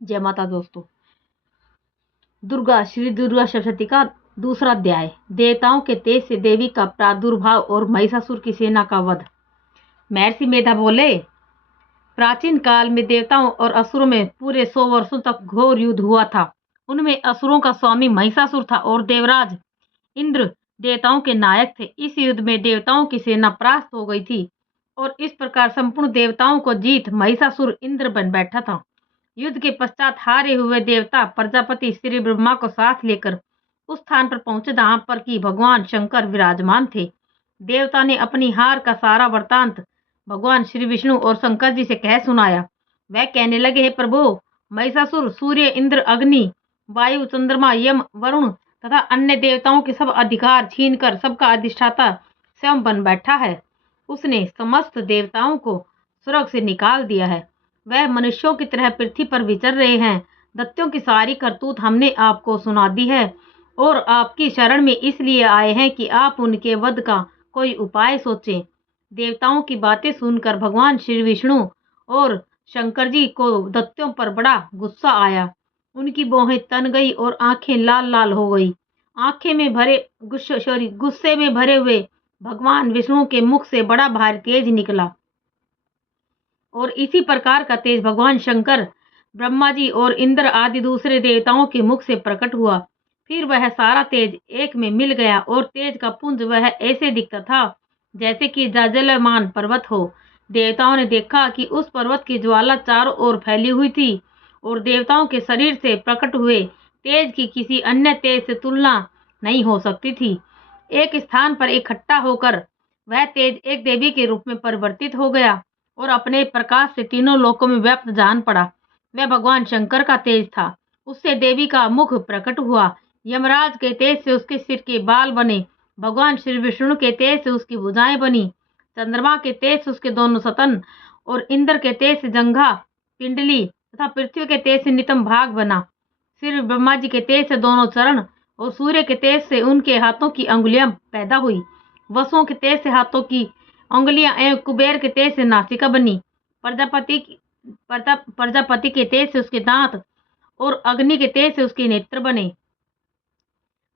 जय माता दोस्तों। श्री दुर्गा सप्तशती का दूसरा अध्याय। देवताओं के तेज से देवी का प्रादुर्भाव और महिषासुर की सेना का वध। महर्षि मेधा बोले, प्राचीन काल में देवताओं और असुरों में पूरे 100 वर्षों तक घोर युद्ध हुआ था। उनमें असुरों का स्वामी महिषासुर था और देवराज इंद्र देवताओं के नायक थे। इस युद्ध में देवताओं की सेना परास्त हो गई थी और इस प्रकार संपूर्ण देवताओं को जीत महिषासुर इंद्र बन बैठा था। युद्ध के पश्चात हारे हुए देवता प्रजापति श्री ब्रह्मा को साथ लेकर उस स्थान पर पहुंचे जहां पर कि भगवान शंकर विराजमान थे। देवता ने अपनी हार का सारा वृतांत भगवान श्री विष्णु और शंकर जी से कह सुनाया। वह कहने लगे, हे प्रभु, महिषासुर सूर्य, इंद्र, अग्नि, वायु, चंद्रमा, यम, वरुण तथा अन्य देवताओं के सब अधिकार छीनकर सबका अधिष्ठाता स्वयं बन बैठा है। उसने समस्त देवताओं को स्वर्ग से निकाल दिया है। वह मनुष्यों की तरह पृथ्वी पर विचर रहे हैं। दैत्यों की सारी करतूत हमने आपको सुना दी है और आपकी शरण में इसलिए आए हैं कि आप उनके वध का कोई उपाय सोचें। देवताओं की बातें सुनकर भगवान श्री विष्णु और शंकर जी को दैत्यों पर बड़ा गुस्सा आया। उनकी भौहें तन गई और आंखें लाल लाल हो गई। आंखें में भरे गुस्से में भरे हुए भगवान विष्णु के मुख से बड़ा भारी तेज निकला और इसी प्रकार का तेज भगवान शंकर, ब्रह्मा जी और इंद्र आदि दूसरे देवताओं के मुख से प्रकट हुआ। फिर वह सारा तेज एक में मिल गया और तेज का पुंज वह ऐसे दिखता था जैसे कि जाजलमान पर्वत हो। देवताओं ने देखा कि उस पर्वत की ज्वाला चारों ओर फैली हुई थी और देवताओं के शरीर से प्रकट हुए तेज की किसी अन्य तेज से तुलना नहीं हो सकती थी। एक स्थान पर इकट्ठा होकर वह तेज एक देवी के रूप में परिवर्तित हो गया और अपने प्रकाश से तीनों लोकों में व्याप्त जान पड़ा। वह भगवान शंकर का तेज था। उससे देवी का मुख प्रकट हुआ। यमराज के तेज से उसके सिर के बाल बने। भगवान श्री विष्णु के तेज से उसकी भुजाएं बनी। चंद्रमा के तेज से उसके दोनों सतन और इंद्र के तेज से जंघा, पिंडली तथा पृथ्वी के तेज से नितंब भाग बना। श्री ब्रह्मा जी के तेज से दोनों चरण और सूर्य के तेज से उनके हाथों की अंगुलियां पैदा हुई। वसुओं के तेज से हाथों की उंगलियां एवं कुबेर के तेज से नासिका बनी। प्रजापति के तेज से उसके दांत और अग्नि के तेज से उसके नेत्र बने।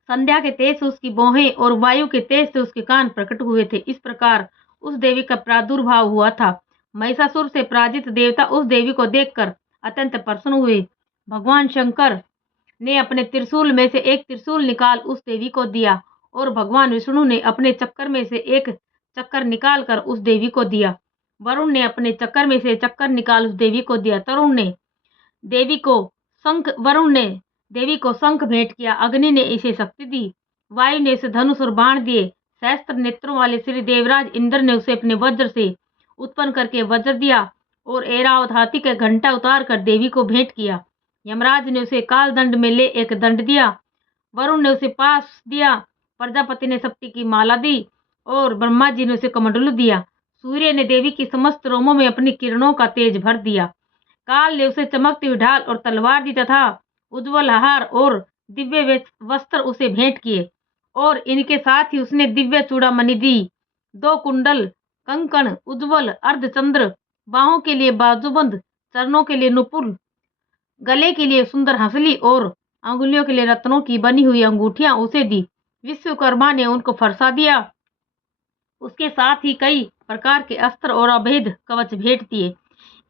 संध्या के तेज से उसकी भौहें और वायु के तेज से उसके कान प्रकट हुए थे। इस प्रकार उस देवी का प्रादुर्भाव हुआ था। महिषासुर से पराजित देवता उस देवी को देखकर अत्यंत प्रसन्न हुए। भगवान शंकर ने अपने त्रिशूल में से एक त्रिशूल निकाल उस देवी को दिया और भगवान विष्णु ने अपने चक्कर में से एक चक्कर निकाल कर उस देवी को दिया। वरुण ने अपने चक्कर में से चक्कर निकाल उस देवी को दिया। वरुण ने देवी को शंख भेंट किया। अग्नि ने इसे शक्ति दी। वायु ने इसे धनुष और बाण दिए। सहस्त्र नेत्रों वाले श्री देवराज इंद्र ने उसे अपने वज्र से उत्पन्न करके वज्र दिया और ऐरावत हाथी का घंटा उतार कर देवी को भेंट किया। यमराज ने उसे काल दंड में ले एक दंड दिया। वरुण ने उसे पास दिया। प्रजापति ने सप्ती की माला दी और ब्रह्मा जी ने उसे कमंडलू दिया। सूर्य ने देवी की समस्त रोमों में अपनी किरणों का तेज भर दिया। काल ने उसे चमकती हुई ढाल और तलवार दी तथा उज्ज्वल हार और दिव्य वस्त्र उसे भेंट किए और इनके साथ ही उसने दिव्य चूड़ामणि दी। 2 कुंडल, कंकण, उज्ज्वल अर्धचंद्र, बाहों के लिए बाजूबंद, चरणों के लिए नुपुर, गले के लिए सुंदर हंसली और अंगुलियों के लिए रत्नों की बनी हुई अंगूठियां उसे दी। विश्वकर्मा ने उनको फरसा दिया। उसके साथ ही कई प्रकार के अस्त्र और अभेद कवच भेंट दिए।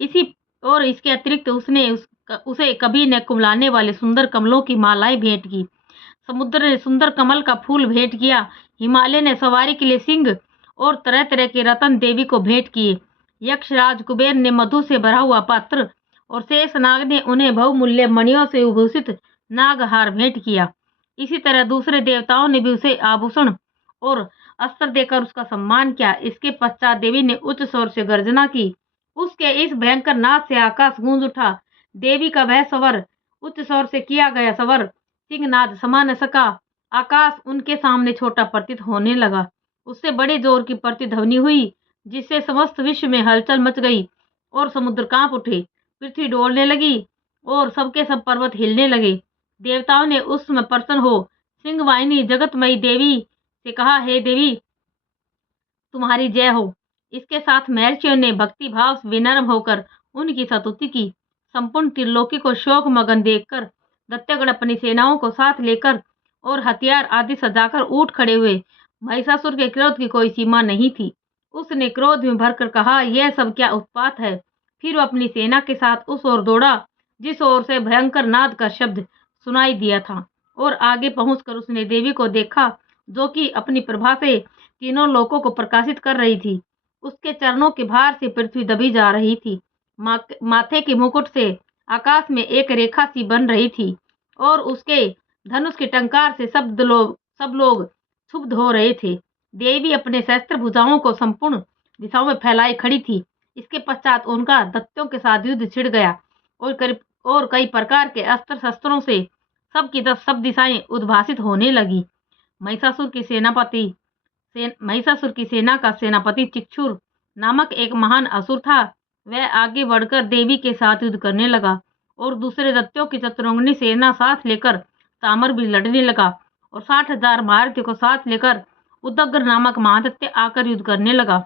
इसके अतिरिक्त उसने उसे कभी न कुमलाने वाले सुंदर कमलों की मालाएं भेंट की। समुद्र ने सुंदर कमल का फूल भेंट किया। हिमालय ने सवारी के लिए सिंह और तरह तरह के रतन देवी को भेंट किए। यक्षराज कुबेर ने मधु से भरा हुआ पात्र और शेषनाग ने उन्हें बहुमूल्य मणियों से विभूषित नागहार भेंट किया। इसी तरह दूसरे देवताओं ने भी उसे आभूषण और अस्त्र देकर उसका सम्मान किया। इसके पश्चात देवी ने उच्च स्वर से गर्जना की। उसके इस भयंकर नाद से आकाश गूंज उठा। देवी का वह स्वर, उच्च स्वर से किया गया स्वर, सिंहनाद समा न सका। आकाश उनके सामने छोटा प्रतीत होने लगा। उससे बड़े जोर की प्रतिध्वनि हुई जिससे समस्त विश्व में हलचल मच गई और समुद्र कांप उठे। पृथ्वी डोलने लगी और सबके सब पर्वत हिलने लगे। देवताओं ने उस समय प्रसन्न हो सिंहवाहिनी जगतमयी देवी से कहा, हे देवी, तुम्हारी जय हो। इसके साथ महर्षियों ने भक्ति भाव से विनम्र होकर उनकी स्तुति की। संपूर्ण त्रिलोकी को शोक मगन देखकर दैत्यगण अपनी सेनाओं को साथ लेकर और हथियार आदि सजाकर उठ खड़े हुए। महिषासुर के क्रोध की कोई सीमा नहीं थी। उसने क्रोध में भरकर कहा, यह सब क्या उत्पात है। फिर वो अपनी सेना के साथ उस ओर दौड़ा जिस ओर से भयंकर नाद का शब्द सुनाई दिया था, और आगे पहुंचकर उसने देवी को देखा जो कि अपनी प्रभा से तीनों लोकों को प्रकाशित कर रही थी। उसके चरणों के भार से पृथ्वी दबी जा रही थी। माथे के मुकुट से आकाश में एक रेखा सी बन रही थी, और उसके धनुष के टंकार से सब लोग क्षुब्ध हो रहे थे। देवी अपने सहस्त्र भुजाओं को संपूर्ण दिशाओं में फैलाए खड़ी थी। इसके पश्चात उनका दैत्यों के साथ युद्ध छिड़ गया, और कई प्रकार के अस्त्र शस्त्रों से सब दिशाएं उद्भासित होने लगी। महिषासुर की सेना का सेनापति चिक्षुर नामक एक महान असुर था। वह आगे बढ़कर देवी के साथ युद्ध करने लगा, और दूसरे दैत्यों की चतुरंगिनी सेना साथ लेकर सामर भी लड़ने लगा, और 60,000 महारथियों को साथ लेकर उदग्र नामक महादैत्य आकर युद्ध करने लगा।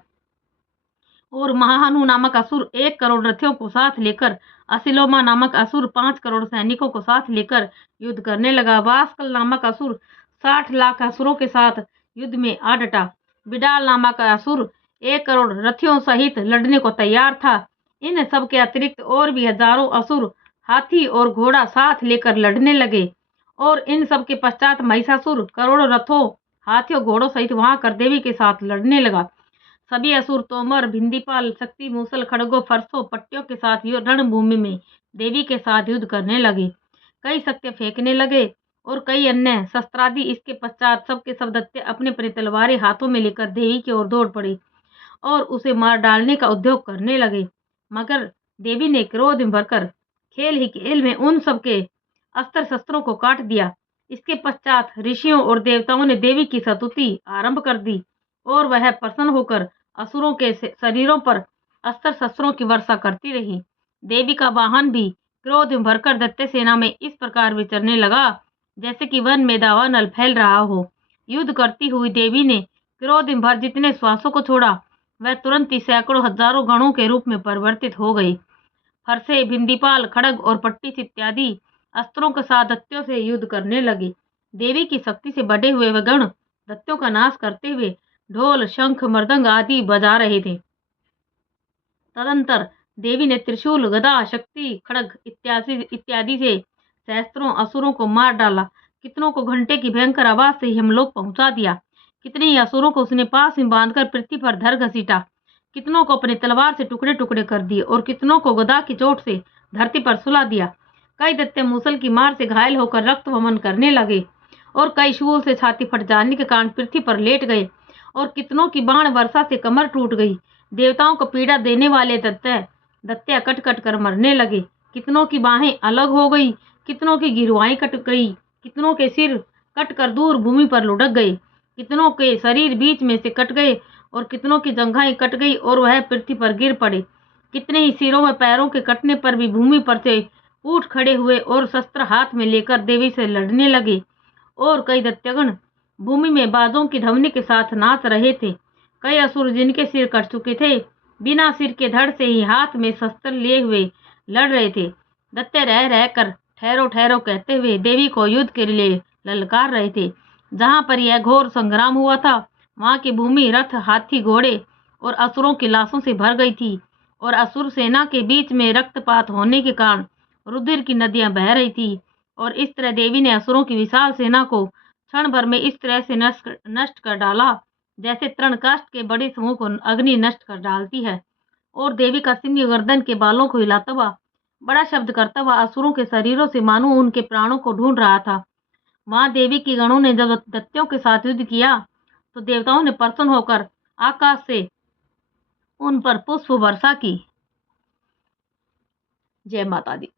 और महाहनु नामक असुर 1 करोड़ रथियों को साथ लेकर, असिलोमा नामक असुर 5 करोड़ सैनिकों को साथ लेकर युद्ध करने लगा। वास्कल नामक असुर 60 लाख असुरों के साथ युद्ध में आ डटा। बिडाल नामक असुर 1 करोड़ रथियों सहित लड़ने को तैयार था। इन सब के अतिरिक्त और भी हजारों असुर हाथी और घोड़ा साथ लेकर लड़ने लगे, और इन सब के पश्चात महिषासुर करोड़ों रथों, हाथियों, घोड़ों सहित वहां कर देवी के साथ लड़ने लगा। सभी असुर तोमर, भिंदीपाल, शक्ति, मूसल, खड़गों, फरसों, पट्टियों के साथ रणभूमि में देवी के साथ युद्ध करने लगे। कई शक्ति फेंकने लगे और कई अन्य शस्त्रादि। इसके पश्चात सबके सब दैत्य अपने अपने तलवारें हाथों में लेकर देवी की ओर दौड़ पड़े और उसे मार डालने का उद्योग करने लगे। मगर देवी ने क्रोध में भरकर खेल ही खेल में उन सबके अस्त्र शस्त्रों को काट दिया। इसके पश्चात ऋषियों और देवताओं ने देवी की स्तुति आरंभ कर दी, और वह प्रसन्न होकर असुरों के शरीरों पर अस्त्र शस्त्रों की वर्षा करती रही। देवी का वाहन भी क्रोध में भरकर दैत्य सेना में इस प्रकार विचरने लगा जैसे कि वन में दावानल फैल रहा हो। युद्ध करती हुई देवी ने क्रोध में भर जितने श्वासों को छोड़ा, वह तुरंत ही सैकड़ों हजारों गणों के रूप में परिवर्तित हो गई। फरसे, भिंदीपाल, खड़ग और पट्टिस इत्यादि अस्त्रों के साथ दैत्यों से युद्ध करने लगे। देवी की शक्ति से बढ़े हुए वह गण दैत्यों का नाश करते हुए ढोल, शंख, मृदंग आदि बजा रहे थे। तदंतर देवी ने त्रिशूल, गदा, शक्ति, खड़ग इत्यादि से सहस्त्रों असुरों को मार डाला। कितनों को घंटे की भयंकर आवाज से ही हम लोग पहुंचा दिया। कितने ही असुरों को उसने पास में बांधकर पृथ्वी पर धर घसीटा। कितनों को अपनी तलवार से टुकड़े टुकड़े कर दिए, और कितनों को गदा की चोट से धरती पर सुला दिया। कई दैत्य मूसल की मार से घायल होकर रक्त वमन करने लगे, और कई शूल से छाती फट जाने के कारण पृथ्वी पर लेट गए, और कितनों की बाण वर्षा से कमर टूट गई। देवताओं को पीड़ा देने वाले दत्ते कट कट कर मरने लगे। कितनों की बाहें अलग हो गई, कितनों की गिरवाएं कट गई, कितनों के सिर कट कर दूर भूमि पर लुढ़क गए, कितनों के शरीर बीच में से कट गए, और कितनों की जंघाएं कट गई और वह पृथ्वी पर गिर पड़े। कितने ही सिरों में पैरों के कटने पर भी भूमि पर से उठ खड़े हुए और शस्त्र हाथ में लेकर देवी से लड़ने लगे। और कई दैत्यगण भूमि में बाजों की ध्वनि के साथ नाच रहे थे। कई असुर जिनके सिर कट चुके थे, बिना सिर के धड़ से ही हाथ में शस्त्र लिए हुए लड़ रहे थे। दैत्य रह रहकर ठहरो ठहरो कहते हुए देवी को युद्ध के लिए ललकार रहे थे। जहां पर यह घोर संग्राम हुआ था, वहां की भूमि रथ, हाथी, घोड़े और असुरों की लाशों से भर गई थी, और असुर सेना के बीच में रक्तपात होने के कारण रुधिर की नदियां बह रही थी। और इस तरह देवी ने असुरों की विशाल सेना को क्षण भर में इस तरह से नष्ट कर डाला जैसे तृणकाष्ठ के बड़े समूह को अग्नि नष्ट कर डालती है। और देवी का सिंह गर्दन के बालों को हिलाता हुआ बड़ा शब्द करता हुआ असुरों के शरीरों से मानो उनके प्राणों को ढूंढ रहा था। वहां देवी की गणों ने जब दैत्यों के साथ युद्ध किया तो देवताओं ने प्रसन्न होकर आकाश से उन पर पुष्प वर्षा की। जय माता दी।